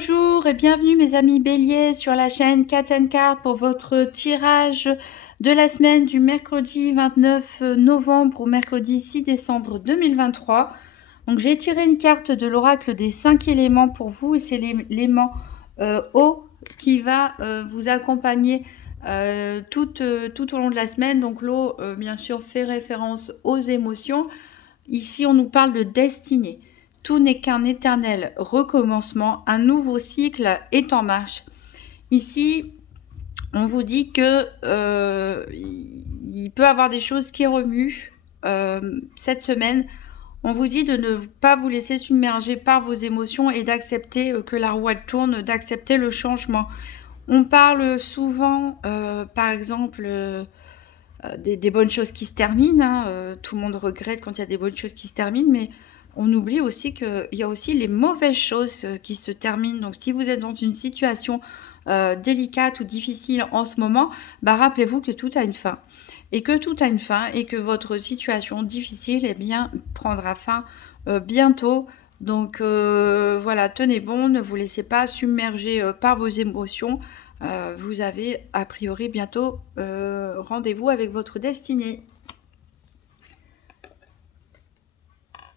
Bonjour et bienvenue mes amis béliers sur la chaîne Cat & Card pour votre tirage de la semaine du mercredi 29 novembre au mercredi 6 décembre 2023. Donc j'ai tiré une carte de l'oracle des 5 éléments pour vous et c'est l'élément eau qui va vous accompagner tout au long de la semaine. Donc l'eau bien sûr fait référence aux émotions. Ici on nous parle de destinée. Tout n'est qu'un éternel recommencement, un nouveau cycle est en marche. Ici, on vous dit que il peut y avoir des choses qui remuent cette semaine. On vous dit de ne pas vous laisser submerger par vos émotions et d'accepter que la roue elle tourne, d'accepter le changement. On parle souvent, par exemple, des bonnes choses qui se terminent. Tout le monde regrette quand il y a des bonnes choses qui se terminent, mais on oublie aussi qu'il y a aussi les mauvaises choses qui se terminent. Donc si vous êtes dans une situation délicate ou difficile en ce moment, rappelez-vous que tout a une fin. Et que tout a une fin et que votre situation difficile prendra fin bientôt. Donc voilà, tenez bon, ne vous laissez pas submerger par vos émotions. Vous avez a priori bientôt rendez-vous avec votre destinée.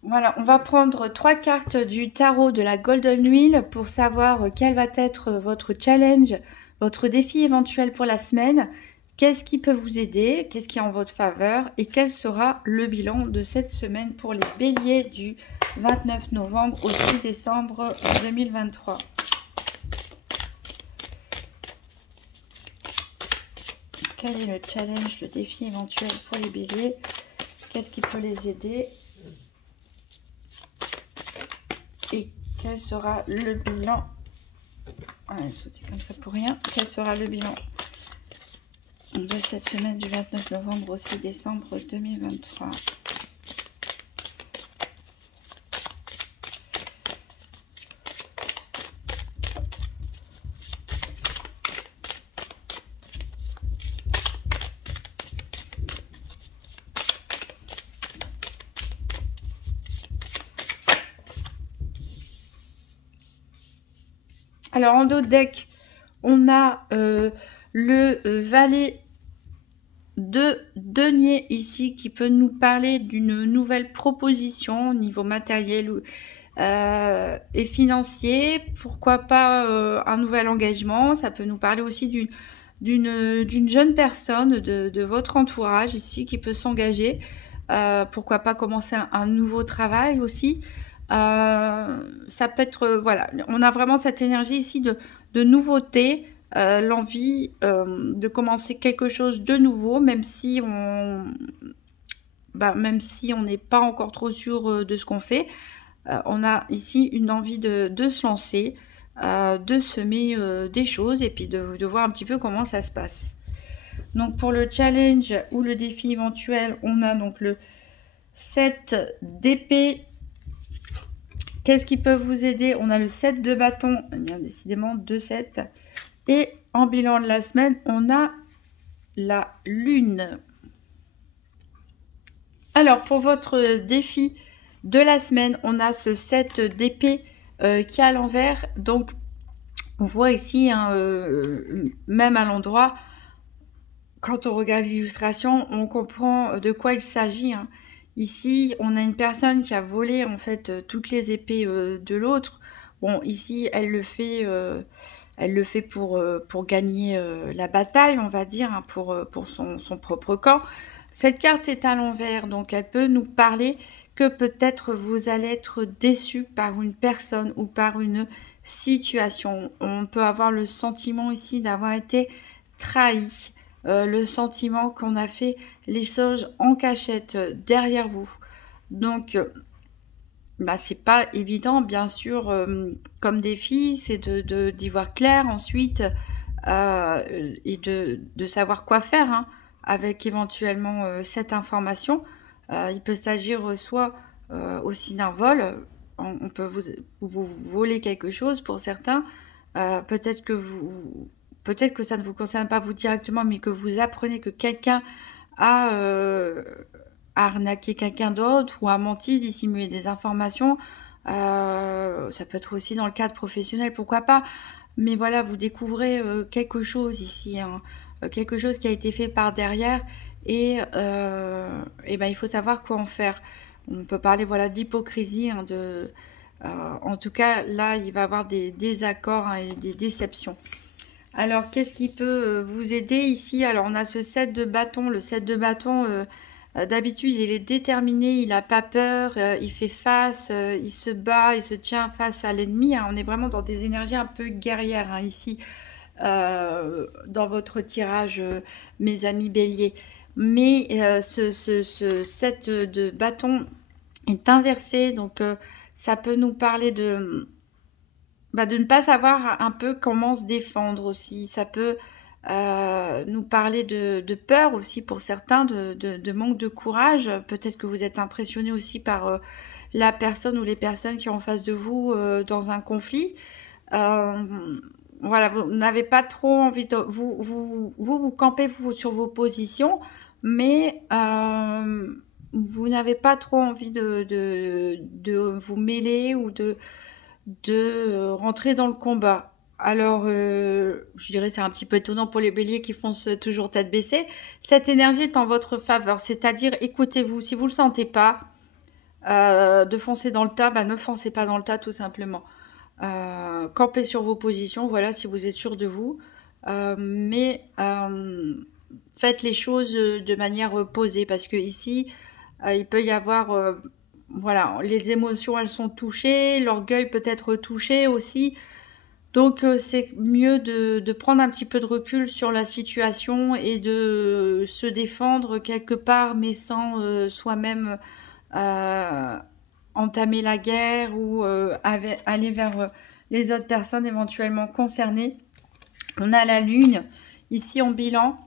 Voilà, on va prendre 3 cartes du tarot de la Golden Wheel pour savoir quel va être votre challenge, votre défi éventuel pour la semaine. Qu'est-ce qui peut vous aider? Qu'est-ce qui est en votre faveur? Et quel sera le bilan de cette semaine pour les béliers du 29 novembre au 6 décembre 2023? Quel est le challenge, le défi éventuel pour les béliers? Qu'est-ce qui peut les aider? Et quel sera le bilan? Elle sautait comme ça pour rien. Quel sera le bilan de cette semaine du 29 novembre au 6 décembre 2023? Alors, en dos de deck, on a le valet de denier ici qui peut nous parler d'une nouvelle proposition au niveau matériel et financier. Pourquoi pas un nouvel engagement? Ça peut nous parler aussi d'une jeune personne de votre entourage ici qui peut s'engager. Pourquoi pas commencer un nouveau travail aussi. Ça peut être, voilà, on a vraiment cette énergie ici de nouveauté, l'envie de commencer quelque chose de nouveau, même si on n'est pas encore trop sûr de ce qu'on fait. On a ici une envie de se lancer, de semer des choses et puis de voir un petit peu comment ça se passe. Donc pour le challenge ou le défi éventuel, on a donc le 7 d'épée. Qu'est-ce qui peut vous aider? On a le 7 de bâton, il y a décidément 2 7. Et en bilan de la semaine, on a la lune. Alors, pour votre défi de la semaine, on a ce 7 d'épée qui est à l'envers. Donc, on voit ici, même à l'endroit, quand on regarde l'illustration, on comprend de quoi il s'agit. Ici, on a une personne qui a volé en fait toutes les épées de l'autre. Bon, ici, elle le fait pour gagner la bataille, on va dire, pour son propre camp. Cette carte est à l'envers, donc elle peut nous parler que peut-être vous allez être déçu par une personne ou par une situation. On peut avoir le sentiment ici d'avoir été trahi. Le sentiment qu'on a fait les choses en cachette derrière vous. Donc, c'est pas évident, bien sûr, comme défi, c'est d'y voir clair ensuite et de savoir quoi faire avec éventuellement cette information. Il peut s'agir soit aussi d'un vol, on peut vous voler quelque chose pour certains, peut-être que ça ne vous concerne pas vous directement, mais que vous apprenez que quelqu'un a arnaqué quelqu'un d'autre ou a menti, dissimulé des informations. Ça peut être aussi dans le cadre professionnel, pourquoi pas. Mais voilà, vous découvrez quelque chose ici, hein, quelque chose qui a été fait par derrière et ben, il faut savoir quoi en faire. On peut parler voilà, d'hypocrisie, hein, en tout cas, là, il va y avoir des désaccords, hein, et des déceptions. Alors, qu'est-ce qui peut vous aider ici? Alors, on a ce 7 de bâton. Le 7 de bâton, d'habitude, il est déterminé, il n'a pas peur, il fait face, il se bat, il se tient face à l'ennemi, hein. On est vraiment dans des énergies un peu guerrières, hein, ici, dans votre tirage, mes amis béliers. Mais ce 7 de bâton est inversé, donc ça peut nous parler de ne pas savoir un peu comment se défendre aussi. Ça peut nous parler de peur aussi pour certains, de manque de courage. Peut-être que vous êtes impressionné aussi par la personne ou les personnes qui sont en face de vous dans un conflit. Voilà, vous n'avez pas trop envie de... Vous campez sur vos positions, mais vous n'avez pas trop envie de vous mêler ou de rentrer dans le combat. Alors, je dirais c'est un petit peu étonnant pour les béliers qui foncent toujours tête baissée. Cette énergie est en votre faveur, c'est-à-dire écoutez-vous. Si vous ne le sentez pas, de foncer dans le tas, bah, ne foncez pas dans le tas tout simplement. Campez sur vos positions, voilà, si vous êtes sûr de vous. Mais faites les choses de manière posée parce que ici, il peut y avoir... voilà, les émotions, elles sont touchées, l'orgueil peut être touché aussi. Donc, c'est mieux de prendre un petit peu de recul sur la situation et de se défendre quelque part, mais sans soi-même entamer la guerre ou aller vers les autres personnes éventuellement concernées. On a la lune ici en bilan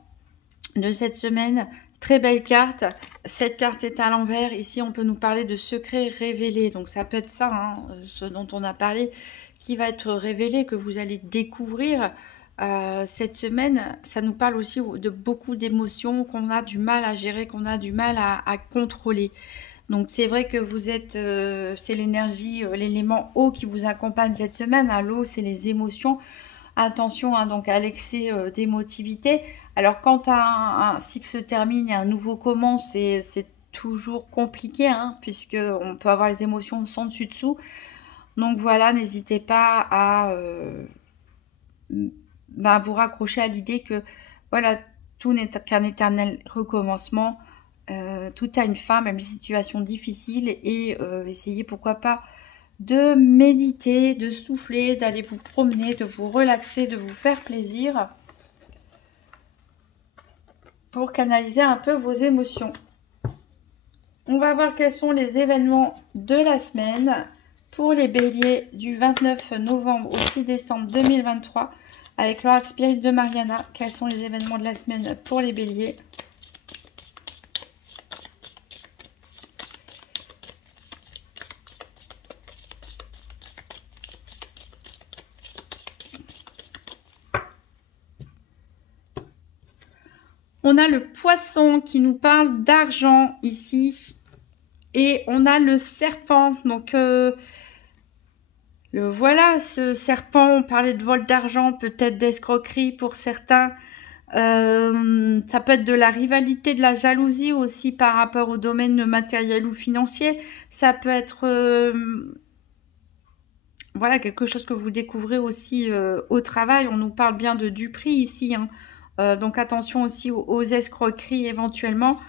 de cette semaine. Très belle carte. Cette carte est à l'envers. Ici, on peut nous parler de secrets révélés. Donc, ça peut être ça, hein, ce dont on a parlé, qui va être révélé, que vous allez découvrir cette semaine. Ça nous parle aussi de beaucoup d'émotions qu'on a du mal à gérer, qu'on a du mal à contrôler. Donc, c'est vrai que vous êtes... c'est l'énergie, l'élément eau qui vous accompagne cette semaine. À l'eau, c'est les émotions. Attention, hein, donc à l'excès d'émotivité. Alors quand un cycle se termine et un nouveau commence, c'est toujours compliqué, hein, puisque on peut avoir les émotions sans dessus dessous. Donc voilà, n'hésitez pas à vous raccrocher à l'idée que voilà, tout n'est qu'un éternel recommencement. Tout a une fin, même les situations difficiles, et essayez pourquoi pas de méditer, de souffler, d'aller vous promener, de vous relaxer, de vous faire plaisir pour canaliser un peu vos émotions. On va voir quels sont les événements de la semaine pour les béliers du 29 novembre au 6 décembre 2023 avec l'oracle spirit de Mariana. Quels sont les événements de la semaine pour les béliers? On a le poisson qui nous parle d'argent ici. Et on a le serpent. Donc, voilà, ce serpent, on parlait de vol d'argent, peut-être d'escroquerie pour certains. Ça peut être de la rivalité, de la jalousie aussi par rapport au domaine matériel ou financier. Ça peut être... voilà, quelque chose que vous découvrez aussi au travail. On nous parle bien de duperie ici, hein. Donc attention aussi aux escroqueries éventuellement.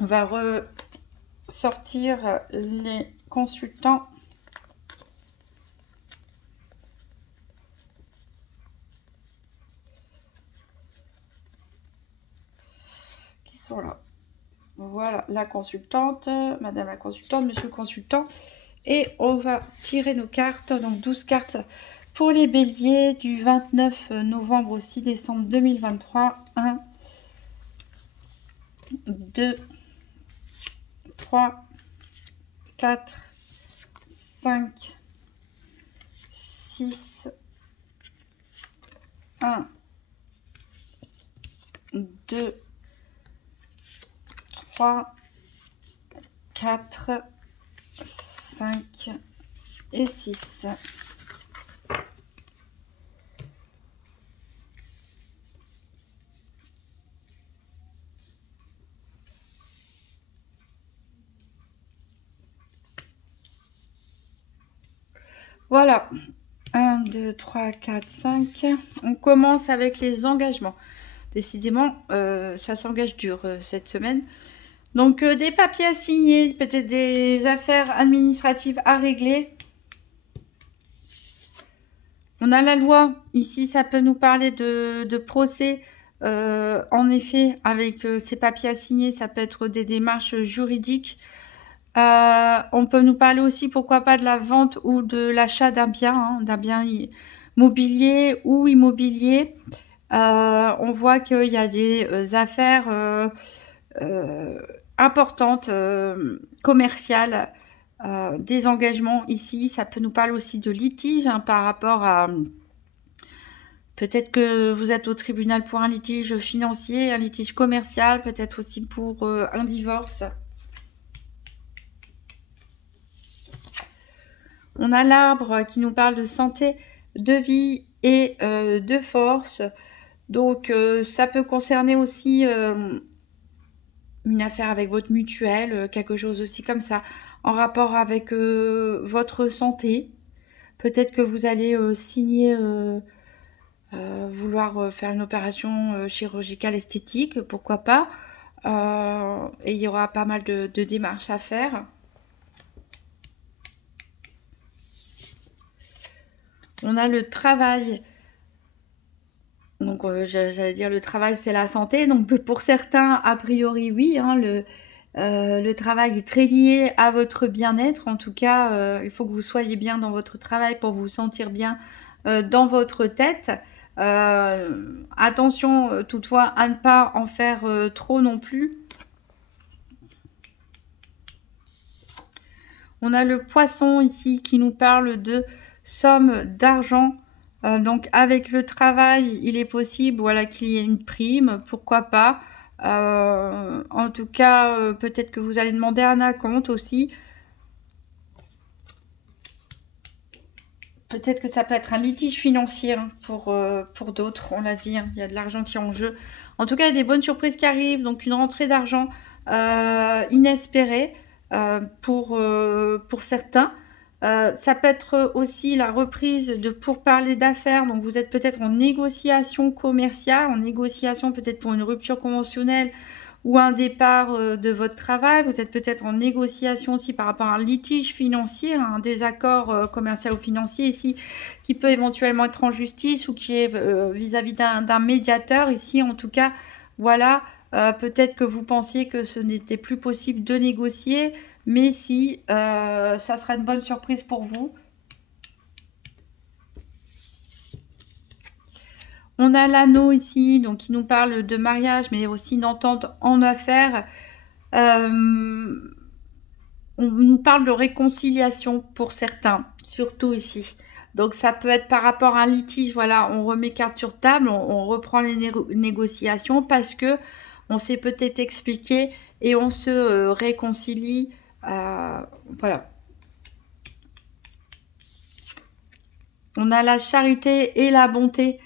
On va ressortir les consultants. Qui sont là. Voilà, la consultante, madame la consultante, monsieur le consultant. Et on va tirer nos cartes, donc 12 cartes pour les béliers du 29 novembre au 6 décembre 2023. 1, 2, 3, 4, 5, 6, 1, 2, 3, 4, 5 et 6. Voilà, 1, 2, 3, 4, 5. On commence avec les engagements. Décidément, ça s'engage dur cette semaine. Donc, des papiers à signer, peut-être des affaires administratives à régler. On a la loi. Ici, ça peut nous parler de procès. En effet, avec ces papiers à signer, ça peut être des démarches juridiques. On peut nous parler aussi, pourquoi pas, de la vente ou de l'achat d'un bien mobilier ou immobilier. On voit qu'il y a des affaires importantes, commerciales, des engagements ici. Ça peut nous parler aussi de litige par rapport à... Peut-être que vous êtes au tribunal pour un litige financier, un litige commercial, peut-être aussi pour un divorce. On a l'arbre qui nous parle de santé, de vie et de force. Donc, ça peut concerner aussi une affaire avec votre mutuelle, quelque chose aussi comme ça, en rapport avec votre santé. Peut-être que vous allez signer, vouloir faire une opération chirurgicale esthétique, pourquoi pas. Et il y aura pas mal de démarches à faire. On a le travail. Donc, j'allais dire le travail, c'est la santé. Donc, pour certains, a priori, oui. Hein, le travail est très lié à votre bien-être. En tout cas, il faut que vous soyez bien dans votre travail pour vous sentir bien dans votre tête. Attention, toutefois, à ne pas en faire trop non plus. On a le poisson ici qui nous parle de somme d'argent. Donc avec le travail, il est possible voilà, qu'il y ait une prime, pourquoi pas. En tout cas, peut-être que vous allez demander un acompte aussi. Peut-être que ça peut être un litige financier hein, pour d'autres, on l'a dit. Hein, il y a de l'argent qui est en jeu. En tout cas, il y a des bonnes surprises qui arrivent. Donc une rentrée d'argent inespérée pour certains. Ça peut être aussi la reprise de pourparlers d'affaires. Donc, vous êtes peut-être en négociation commerciale, en négociation peut-être pour une rupture conventionnelle ou un départ de votre travail. Vous êtes peut-être en négociation aussi par rapport à un litige financier, un désaccord commercial ou financier ici qui peut éventuellement être en justice ou qui est vis-à-vis d'un médiateur. Ici, en tout cas, voilà, peut-être que vous pensiez que ce n'était plus possible de négocier. Mais si, ça sera une bonne surprise pour vous. On a l'anneau ici, donc qui nous parle de mariage, mais aussi d'entente en affaires. On nous parle de réconciliation pour certains, surtout ici. Donc ça peut être par rapport à un litige, voilà, on remet carte sur table, on reprend les négociations parce que on s'est peut-être expliqué et on se réconcilie. Voilà. On a la charité et la bonté.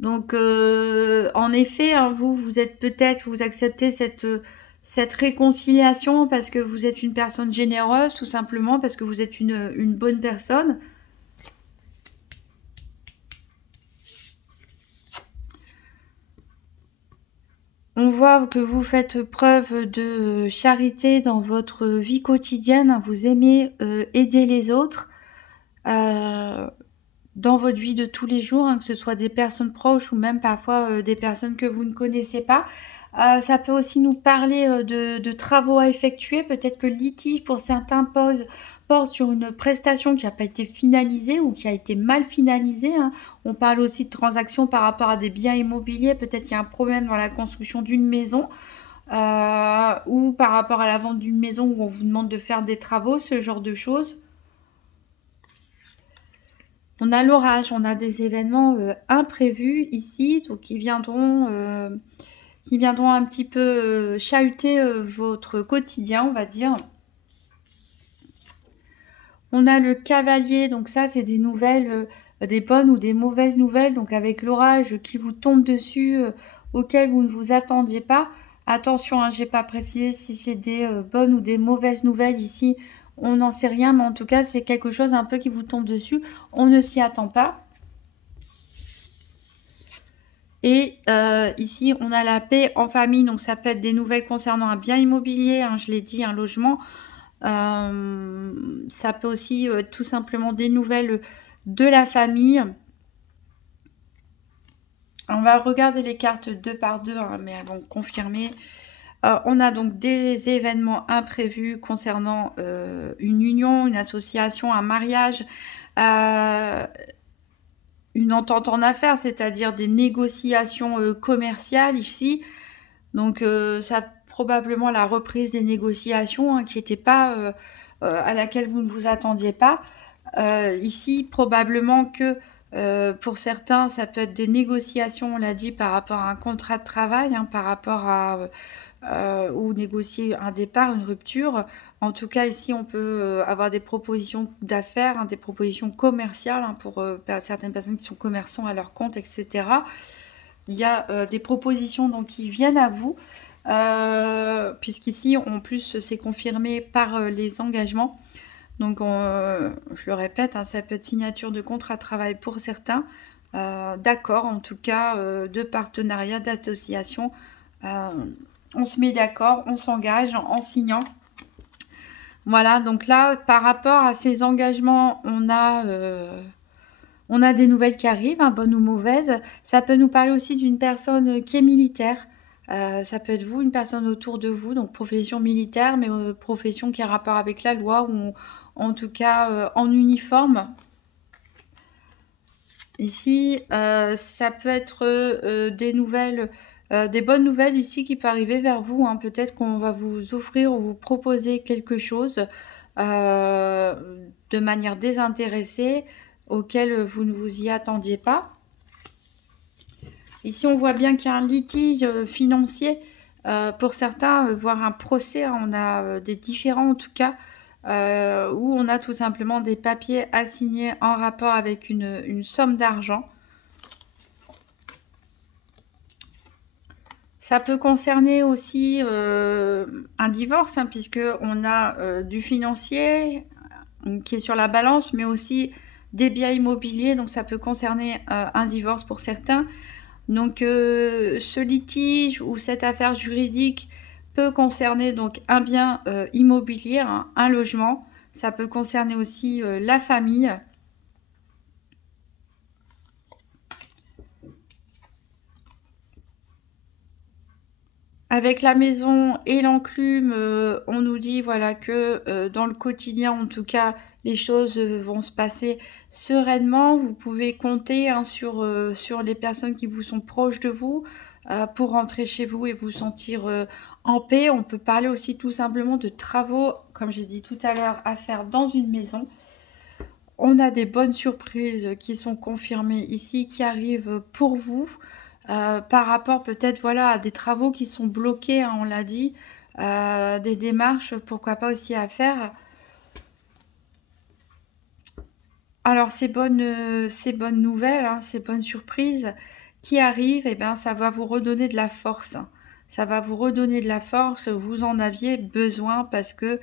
Donc, en effet, hein, vous êtes peut-être, vous acceptez cette réconciliation parce que vous êtes une personne généreuse, tout simplement, parce que vous êtes une bonne personne. On voit que vous faites preuve de charité dans votre vie quotidienne. Vous aimez aider les autres dans votre vie de tous les jours, hein, que ce soit des personnes proches ou même parfois des personnes que vous ne connaissez pas. Ça peut aussi nous parler de travaux à effectuer. Peut-être que le litige pour certains porte sur une prestation qui n'a pas été finalisée ou qui a été mal finalisée. Hein. On parle aussi de transactions par rapport à des biens immobiliers. Peut-être qu'il y a un problème dans la construction d'une maison ou par rapport à la vente d'une maison où on vous demande de faire des travaux, ce genre de choses. On a l'orage, on a des événements imprévus ici, donc qui viendront un petit peu chahuter votre quotidien, on va dire. On a le cavalier, donc ça c'est des nouvelles, des bonnes ou des mauvaises nouvelles, donc avec l'orage qui vous tombe dessus, auquel vous ne vous attendiez pas. Attention, hein, j'ai pas précisé si c'est des bonnes ou des mauvaises nouvelles ici, on n'en sait rien, mais en tout cas c'est quelque chose un peu qui vous tombe dessus, on ne s'y attend pas. Et ici, on a la paix en famille, donc ça peut être des nouvelles concernant un bien immobilier, hein, je l'ai dit, un logement. Ça peut aussi être tout simplement des nouvelles de la famille. On va regarder les cartes deux par deux, hein, mais elles vont confirmer. On a donc des événements imprévus concernant une union, une association, un mariage, une entente en affaires, c'est-à-dire des négociations commerciales ici. Donc ça probablement la reprise des négociations, hein, qui n'était pas à laquelle vous ne vous attendiez pas. Ici, probablement que pour certains, ça peut être des négociations, on l'a dit, par rapport à un contrat de travail, hein, par rapport à ou négocier un départ, une rupture. En tout cas, ici, on peut avoir des propositions d'affaires, hein, des propositions commerciales, hein, pour certaines personnes qui sont commerçants à leur compte, etc. Il y a des propositions donc, qui viennent à vous, puisqu'ici, en plus, c'est confirmé par les engagements. Donc, je le répète, hein, ça peut être signature de contrat de travail pour certains, d'accord, en tout cas, de partenariat, d'association. On se met d'accord, on s'engage en signant. Voilà, donc là, par rapport à ces engagements, on a des nouvelles qui arrivent, hein, bonnes ou mauvaises. Ça peut nous parler aussi d'une personne qui est militaire. Ça peut être vous, une personne autour de vous, donc profession militaire, mais profession qui a rapport avec la loi, ou en tout cas en uniforme. Ici, ça peut être des nouvelles, des bonnes nouvelles ici qui peuvent arriver vers vous, hein. Peut-être qu'on va vous offrir ou vous proposer quelque chose de manière désintéressée, auquel vous ne vous y attendiez pas. Ici, on voit bien qu'il y a un litige financier pour certains, voire un procès, hein. On a des différends en tout cas, où on a tout simplement des papiers à signer en rapport avec une somme d'argent. Ça peut concerner aussi un divorce, hein, puisque on a du financier qui est sur la balance, mais aussi des biens immobiliers, donc ça peut concerner un divorce pour certains. Donc ce litige ou cette affaire juridique peut concerner donc un bien immobilier, hein, un logement. Ça peut concerner aussi la famille. Avec la maison et l'enclume, on nous dit voilà que dans le quotidien, en tout cas, les choses vont se passer sereinement. Vous pouvez compter, hein, sur les personnes qui vous sont proches de vous pour rentrer chez vous et vous sentir en paix. On peut parler aussi tout simplement de travaux, comme j'ai dit tout à l'heure, à faire dans une maison. On a des bonnes surprises qui sont confirmées ici, qui arrivent pour vous. Par rapport peut-être voilà, à des travaux qui sont bloqués, hein, on l'a dit, des démarches, pourquoi pas aussi à faire. Alors ces bonnes nouvelles, hein, ces bonnes surprises qui arrivent, et ben, ça va vous redonner de la force. Ça va vous redonner de la force, vous en aviez besoin parce que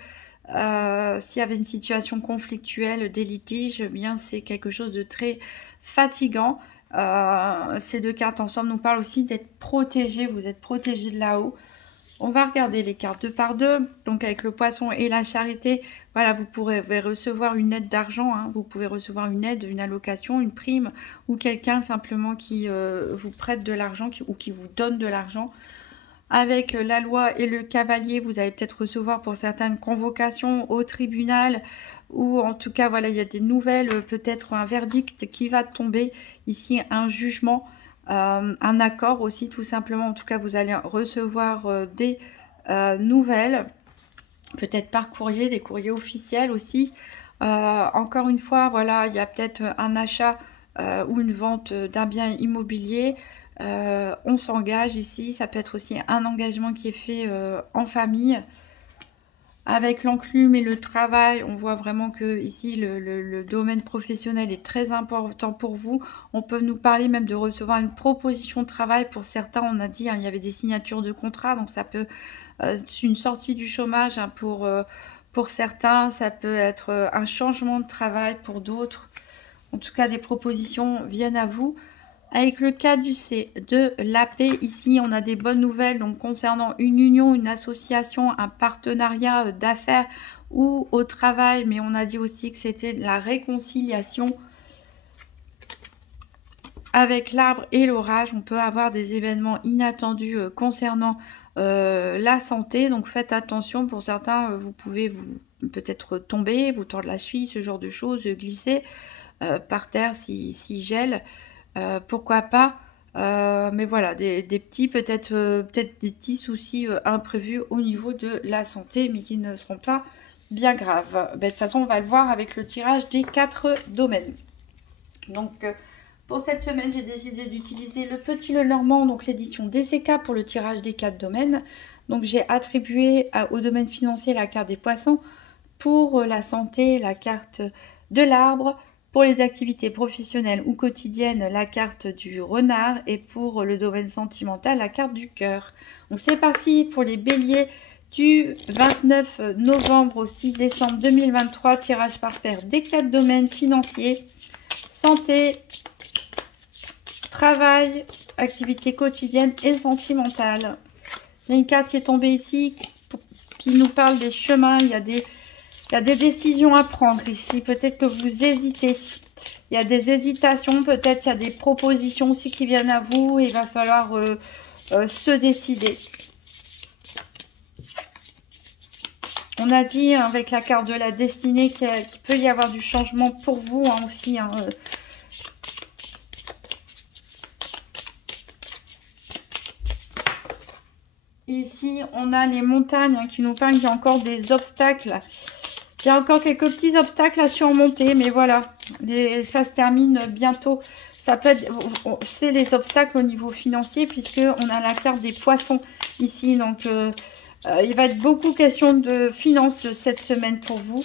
s'il y avait une situation conflictuelle, des litiges, eh bien c'est quelque chose de très fatigant. Ces deux cartes ensemble nous parlent aussi d'être protégé, vous êtes protégé de là-haut. On va regarder les cartes deux par deux. Donc avec le poisson et la charité, voilà, vous pourrez recevoir une aide d'argent, hein. Vous pouvez recevoir une aide, une allocation, une prime, ou quelqu'un simplement qui vous prête de l'argent ou qui vous donne de l'argent. Avec la loi et le cavalier, vous allez peut-être recevoir pour certaines convocations au tribunal, ou en tout cas, voilà, il y a des nouvelles, peut-être un verdict qui va tomber, ici un jugement, un accord aussi tout simplement. En tout cas, vous allez recevoir des nouvelles, peut-être par courrier, des courriers officiels aussi. Encore une fois, voilà, il y a peut-être un achat ou une vente d'un bien immobilier. On s'engage ici, ça peut être aussi un engagement qui est fait en famille. Avec l'enclume et le travail, on voit vraiment que ici le domaine professionnel est très important pour vous. On peut nous parler même de recevoir une proposition de travail. Pour certains, on a dit, hein, il y avait des signatures de contrat, donc ça peut être une sortie du chômage, hein, pour certains. Ça peut être un changement de travail pour d'autres. En tout cas, des propositions viennent à vous. Avec le caducée de la paix, ici, on a des bonnes nouvelles donc concernant une union, une association, un partenariat d'affaires ou au travail. Mais on a dit aussi que c'était la réconciliation. Avec l'arbre et l'orage, on peut avoir des événements inattendus concernant la santé. Donc faites attention. Pour certains, vous pouvez peut-être tomber, vous tordre la cheville, ce genre de choses, glisser par terre si gèle. Pourquoi pas, mais voilà, des petits, peut-être des petits soucis imprévus au niveau de la santé, mais qui ne seront pas bien graves. De toute façon, on va le voir avec le tirage des 4 domaines. Donc, pour cette semaine, j'ai décidé d'utiliser le Petit Lenormand, donc l'édition DCK pour le tirage des 4 domaines. Donc, j'ai attribué au domaine financier la carte des poissons, pour la santé, la carte de l'arbre, pour les activités professionnelles ou quotidiennes, la carte du renard, et pour le domaine sentimental, la carte du cœur. Donc c'est parti pour les béliers du 29 novembre au 6 décembre 2023. Tirage par paire des 4 domaines financiers, santé, travail, activités quotidiennes et sentimentales. J'ai une carte qui est tombée ici qui nous parle des chemins. Il y a des décisions à prendre ici. Peut-être que vous hésitez. Il y a des hésitations. Peut-être il y a des propositions aussi qui viennent à vous. Il va falloir se décider. On a dit avec la carte de la destinée qu'il peut y avoir du changement pour vous aussi. Ici, on a les montagnes qui nous parlent qu'il y a encore des obstacles. Il y a encore quelques petits obstacles à surmonter, mais voilà, ça se termine bientôt. Ça peut être, c'est les obstacles au niveau financier, puisque on a la carte des poissons ici. Donc, il va être beaucoup question de finances cette semaine pour vous.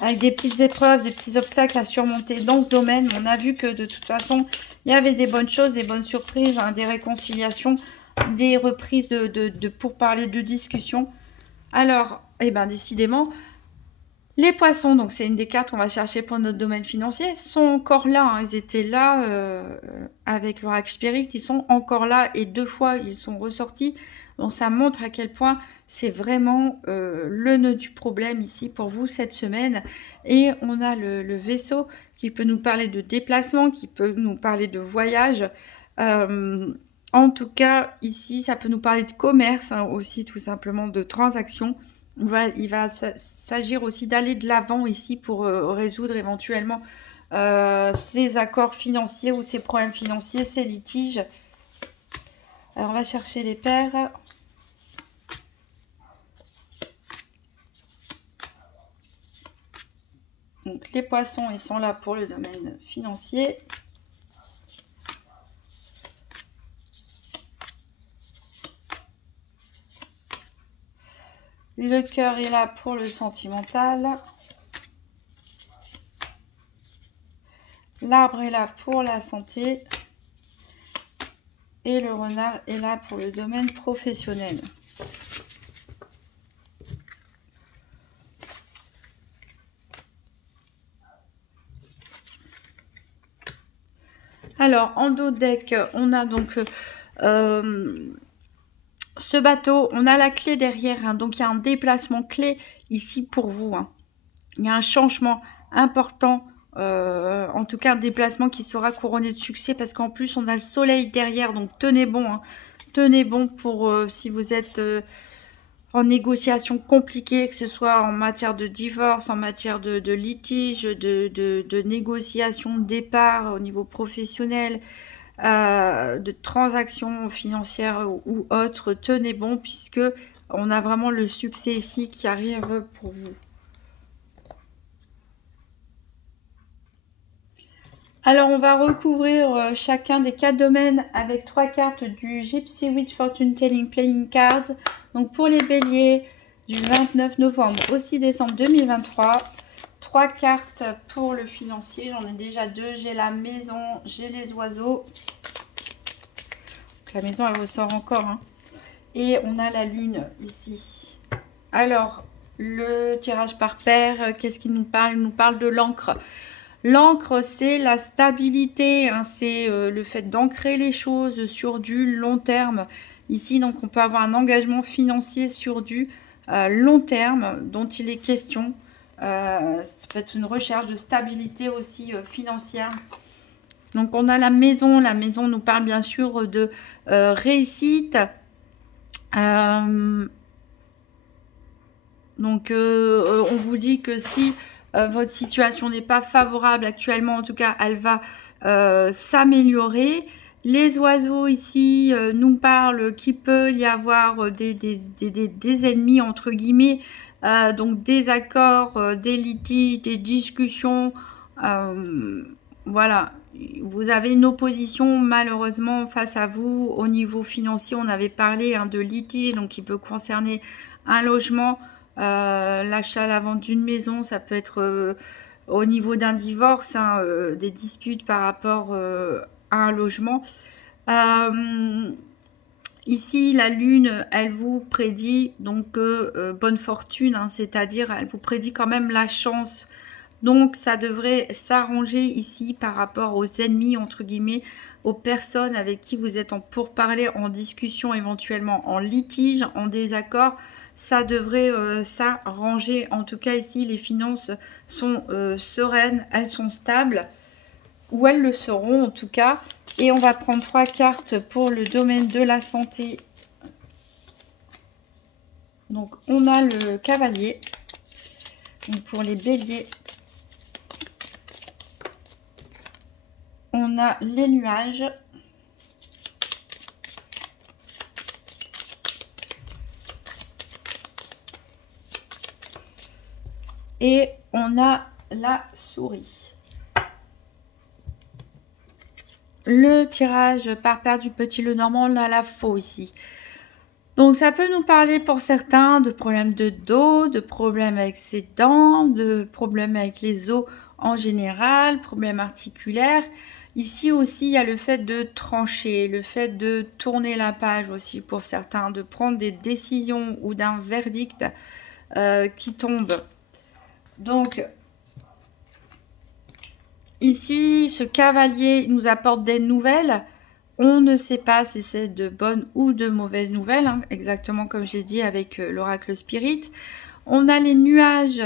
Avec des petites épreuves, des petits obstacles à surmonter dans ce domaine. On a vu que de toute façon, il y avait des bonnes choses, des bonnes surprises, des réconciliations, des reprises de pourparlers, de discussions. Alors, eh ben, décidément, les poissons, donc c'est une des cartes qu'on va chercher pour notre domaine financier, sont encore là. Ils étaient là avec l'oracle spirit, ils sont encore là et 2 fois ils sont ressortis. Donc ça montre à quel point c'est vraiment le nœud du problème ici pour vous cette semaine. Et on a le vaisseau qui peut nous parler de déplacement, qui peut nous parler de voyage. En tout cas, ici, ça peut nous parler de commerce aussi, tout simplement, de transactions. Il va s'agir aussi d'aller de l'avant ici pour résoudre éventuellement ces accords financiers ou ces problèmes financiers, ces litiges. Alors, on va chercher les paires. Donc, les poissons, ils sont là pour le domaine financier. Le cœur est là pour le sentimental. L'arbre est là pour la santé. Et le renard est là pour le domaine professionnel. Alors, en dos de deck, on a donc ce bateau. On a la clé derrière. Donc, il y a un déplacement clé ici pour vous. Il y a un changement important. En tout cas, un déplacement qui sera couronné de succès. Parce qu'en plus, on a le soleil derrière. Donc, tenez bon. Tenez bon pour si vous êtes en négociation compliquée, que ce soit en matière de divorce, en matière de litige, de négociation de départ au niveau professionnel, de transactions financières ou autres. Tenez bon puisque on a vraiment le succès ici qui arrive pour vous. Alors, on va recouvrir chacun des 4 domaines avec 3 cartes du Gypsy Witch Fortune Telling Playing Cards. Donc, pour les béliers, du 29 novembre au 6 décembre 2023. 3 cartes pour le financier. J'en ai déjà 2. J'ai la maison, j'ai les oiseaux. Donc, la maison, elle ressort encore. Hein. Et on a la lune ici. Alors, le tirage par paire, qu'est-ce qu'il nous parle? Il nous parle de l'encre. L'encre, c'est la stabilité, hein, c'est le fait d'ancrer les choses sur du long terme. Ici, donc, on peut avoir un engagement financier sur du long terme dont il est question. Ça peut être une recherche de stabilité aussi financière. Donc, on a la maison. La maison nous parle bien sûr de réussite. Donc, on vous dit que si votre situation n'est pas favorable actuellement, en tout cas, elle va s'améliorer. Les oiseaux ici nous parlent qu'il peut y avoir des ennemis, entre guillemets, donc des accords, des litiges, des discussions. Voilà, vous avez une opposition malheureusement face à vous au niveau financier. On avait parlé hein, de litige, donc qui peut concerner un logement. L'achat, la vente d'une maison, ça peut être au niveau d'un divorce, hein, des disputes par rapport à un logement. Ici, la lune, elle vous prédit donc bonne fortune, hein, c'est-à-dire elle vous prédit quand même la chance. Donc, ça devrait s'arranger ici par rapport aux ennemis, entre guillemets, aux personnes avec qui vous êtes en pourparlers, en discussion, éventuellement en litige, en désaccord. Ça devrait s'arranger. En tout cas, ici, les finances sont sereines, elles sont stables, ou elles le seront en tout cas. Et on va prendre 3 cartes pour le domaine de la santé. Donc, on a le cavalier. Donc, pour les béliers, on a les nuages. Et on a la souris. Le tirage par paire du petit Lenormand, on a la faux ici. Donc ça peut nous parler pour certains de problèmes de dos, de problèmes avec ses dents, de problèmes avec les os en général, problèmes articulaires. Ici aussi, il y a le fait de trancher, le fait de tourner la page aussi pour certains, de prendre des décisions ou d'un verdict qui tombe. Donc, ici, ce cavalier nous apporte des nouvelles. On ne sait pas si c'est de bonnes ou de mauvaises nouvelles, hein, exactement comme je l'ai dit avec l'oracle Spirit. On a les nuages.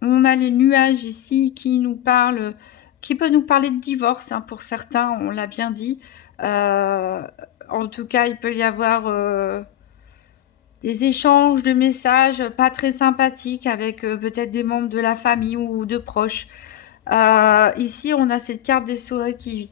On a les nuages ici qui nous parlent, qui peut nous parler de divorce, hein, pour certains, on l'a bien dit. En tout cas, il peut y avoir des échanges de messages pas très sympathiques avec peut-être des membres de la famille ou de proches. Ici, on a cette carte des souris qui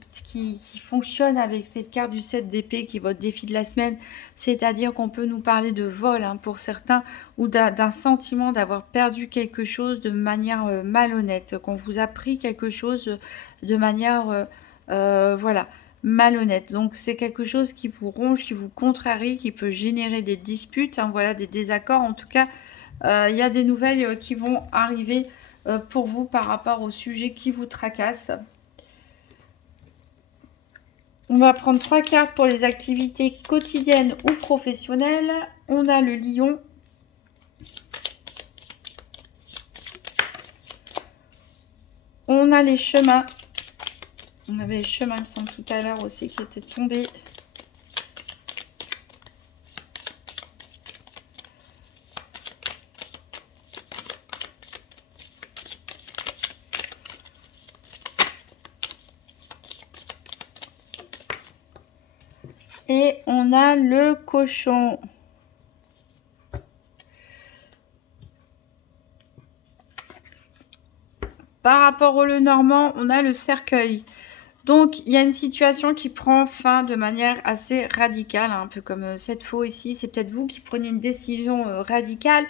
fonctionne avec cette carte du 7 d'épée qui est votre défi de la semaine. C'est-à-dire qu'on peut nous parler de vol, hein, pour certains, ou d'un sentiment d'avoir perdu quelque chose de manière malhonnête, qu'on vous a pris quelque chose de manière voilà, malhonnête. Donc c'est quelque chose qui vous ronge, qui vous contrarie, qui peut générer des disputes, hein, voilà, des désaccords. En tout cas, il y a des nouvelles qui vont arriver pour vous par rapport au sujet qui vous tracasse. On va prendre 3 cartes pour les activités quotidiennes ou professionnelles. On a le lion. On a les chemins. On avait les chemins, il me semble, tout à l'heure aussi, qui étaient tombés. Et on a le cochon. Par rapport au Lenormand, on a le cercueil. Donc, il y a une situation qui prend fin de manière assez radicale, hein, un peu comme cette fois ici. C'est peut-être vous qui prenez une décision radicale.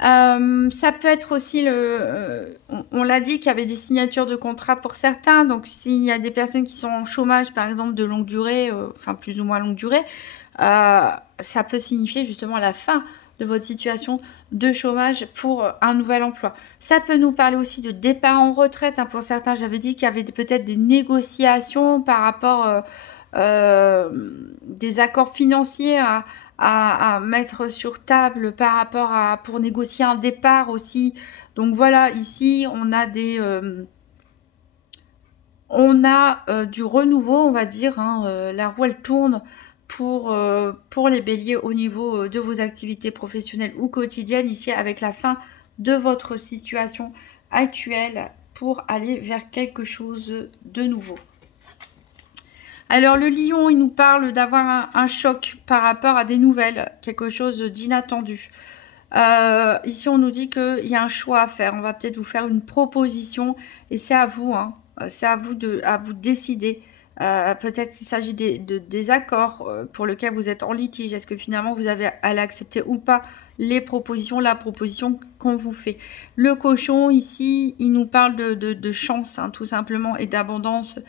Ça peut être aussi on l'a dit qu'il y avait des signatures de contrat pour certains. Donc, s'il y a des personnes qui sont en chômage, par exemple, de longue durée, enfin plus ou moins longue durée, ça peut signifier justement la fin de votre situation de chômage pour un nouvel emploi. Ça peut nous parler aussi de départ en retraite. Hein, pour certains, j'avais dit qu'il y avait peut-être des négociations par rapport des accords financiers à mettre sur table par rapport à pour négocier un départ aussi. Donc voilà, ici on a du renouveau, on va dire. Hein, la roue elle tourne pour les béliers au niveau de vos activités professionnelles ou quotidiennes, ici avec la fin de votre situation actuelle pour aller vers quelque chose de nouveau. Alors le lion, il nous parle d'avoir un choc par rapport à des nouvelles, quelque chose d'inattendu. Ici, on nous dit qu'il y a un choix à faire. On va peut-être vous faire une proposition et c'est à vous. Hein. C'est à vous de décider. Peut-être qu'il s'agit des accords pour lesquels vous êtes en litige. Est-ce que finalement vous avez à l'accepter ou pas la proposition qu'on vous fait. Le cochon, ici, il nous parle de chance, hein, tout simplement, et d'abondance.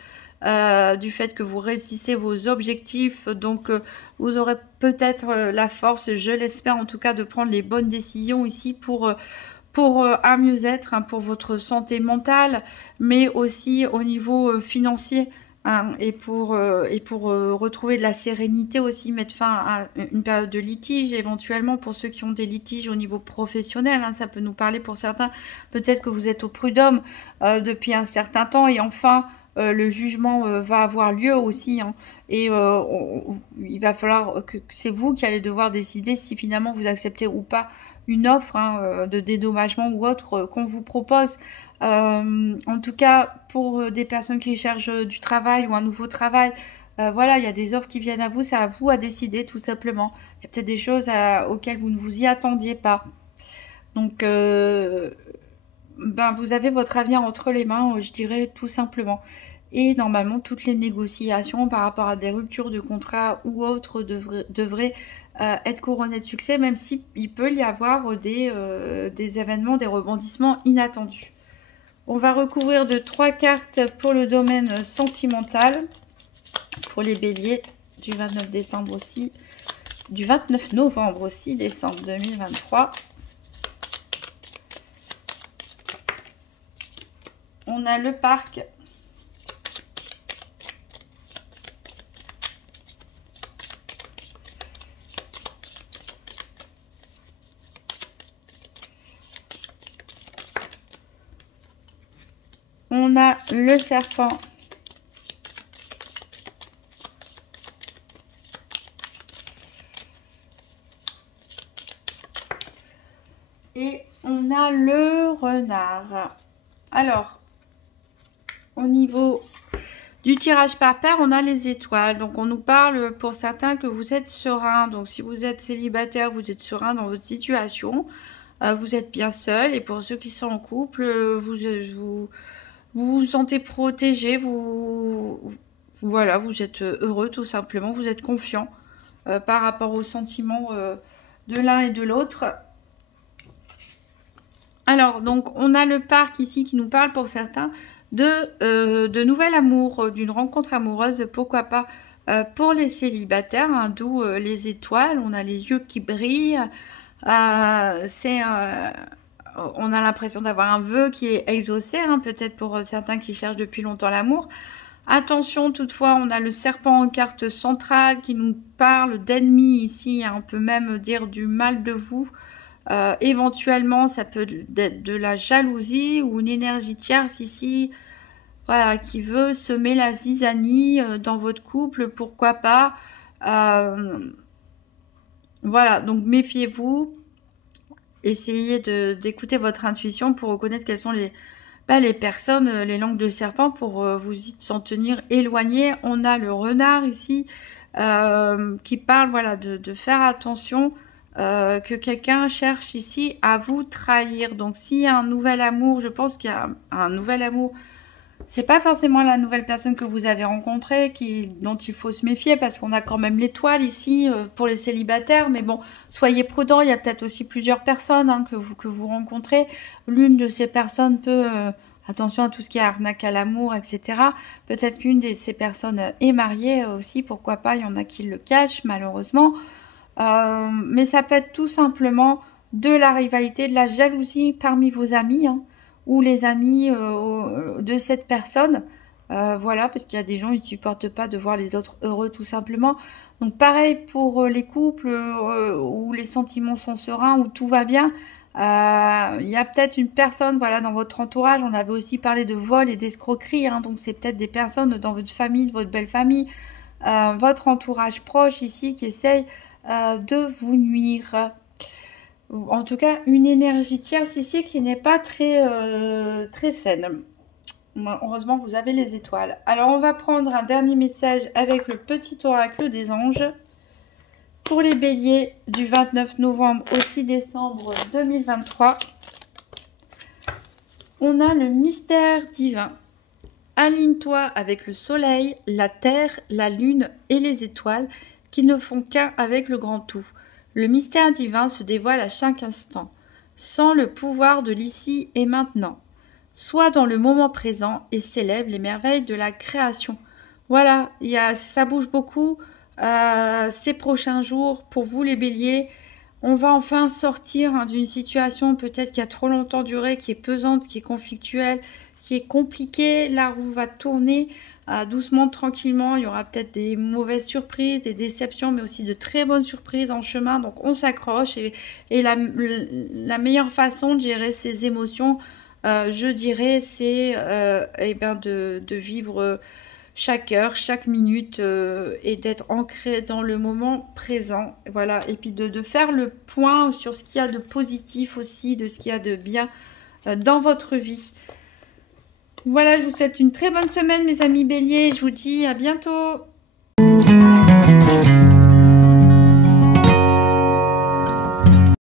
Du fait que vous réussissez vos objectifs, donc vous aurez peut-être la force, je l'espère en tout cas, de prendre les bonnes décisions ici pour un mieux-être, hein, pour votre santé mentale, mais aussi au niveau financier, hein, et pour retrouver de la sérénité aussi, mettre fin à une période de litige, éventuellement pour ceux qui ont des litiges au niveau professionnel, hein, ça peut nous parler pour certains, peut-être que vous êtes au prud'homme depuis un certain temps et enfin le jugement va avoir lieu aussi, hein, et il va falloir que c'est vous qui allez devoir décider si finalement vous acceptez ou pas une offre, hein, de dédommagement ou autre qu'on vous propose. En tout cas, pour des personnes qui cherchent du travail ou un nouveau travail, voilà, il y a des offres qui viennent à vous, c'est à vous à décider tout simplement. Il y a peut-être des choses auxquelles vous ne vous y attendiez pas. Donc, vous avez votre avenir entre les mains, je dirais tout simplement. Et normalement, toutes les négociations par rapport à des ruptures de contrat ou autres devraient être couronnées de succès, même s'il peut y avoir des événements, des rebondissements inattendus. On va recouvrir de 3 cartes pour le domaine sentimental, pour les béliers, du 29 décembre aussi, du 29 novembre aussi, décembre 2023. On a le parc. On a le serpent. Et on a le renard. Alors, au niveau du tirage par paire, on a les étoiles. Donc, on nous parle pour certains que vous êtes serein. Donc, si vous êtes célibataire, vous êtes serein dans votre situation. Vous êtes bien seul. Et pour ceux qui sont en couple, vous vous sentez protégé. Voilà, vous êtes heureux tout simplement. Vous êtes confiant par rapport aux sentiments de l'un et de l'autre. Alors, donc, on a le parc ici qui nous parle pour certains de nouvel amour, d'une rencontre amoureuse, pourquoi pas pour les célibataires, hein, d'où les étoiles, on a les yeux qui brillent, on a l'impression d'avoir un vœu qui est exaucé, hein, peut-être pour certains qui cherchent depuis longtemps l'amour. Attention, toutefois, on a le serpent en carte centrale qui nous parle d'ennemis ici, hein, on peut même dire du mal de vous. Éventuellement, ça peut être de la jalousie ou une énergie tierce ici, voilà, qui veut semer la zizanie dans votre couple, pourquoi pas. Voilà, donc méfiez-vous. Essayez d'écouter votre intuition pour reconnaître quelles sont les personnes, les langues de serpent, pour vous y en tenir éloigné. On a le renard ici qui parle, voilà, de faire attention. Que quelqu'un cherche ici à vous trahir. Donc s'il y a un nouvel amour, je pense qu'il y a un nouvel amour C'est pas forcément la nouvelle personne que vous avez rencontrée dont il faut se méfier parce qu'on a quand même l'étoile ici pour les célibataires. Mais bon, soyez prudents, il y a peut-être aussi plusieurs personnes hein, que vous rencontrez. L'une de ces personnes peut, attention à tout ce qui est arnaque à l'amour, etc. Peut-être qu'une de ces personnes est mariée aussi, pourquoi pas, il y en a qui le cachent malheureusement. Mais ça peut être tout simplement de la rivalité, de la jalousie parmi vos amis. Hein, ou les amis de cette personne. Voilà, parce qu'il y a des gens qui ne supportent pas de voir les autres heureux tout simplement. Donc pareil pour les couples où les sentiments sont sereins, où tout va bien. Il y a peut-être une personne voilà, dans votre entourage. On avait aussi parlé de vol et d'escroquerie. Hein, donc c'est peut-être des personnes dans votre famille, de votre belle famille, votre entourage proche ici qui essaye de vous nuire. En tout cas, une énergie tierce ici qui n'est pas très saine. Heureusement, vous avez les étoiles. Alors, on va prendre un dernier message avec le petit oracle des anges. Pour les béliers du 29 novembre au 6 décembre 2023, on a le mystère divin. Aligne-toi avec le soleil, la terre, la lune et les étoiles qui ne font qu'un avec le grand tout. Le mystère divin se dévoile à chaque instant, sans le pouvoir de l'ici et maintenant. Sois dans le moment présent et célèbre les merveilles de la création. Voilà, ça bouge beaucoup ces prochains jours pour vous les béliers. On va enfin sortir d'une situation peut-être qui a trop longtemps duré, qui est pesante, qui est conflictuelle, qui est compliquée. La roue va tourner. Doucement, tranquillement, il y aura peut-être des mauvaises surprises, des déceptions, mais aussi de très bonnes surprises en chemin. Donc on s'accroche et la meilleure façon de gérer ses émotions, je dirais, c'est de vivre chaque heure, chaque minute et d'être ancré dans le moment présent. Voilà, et puis de faire le point sur ce qu'il y a de positif aussi, de ce qu'il y a de bien dans votre vie. Voilà, je vous souhaite une très bonne semaine, mes amis béliers. Je vous dis à bientôt.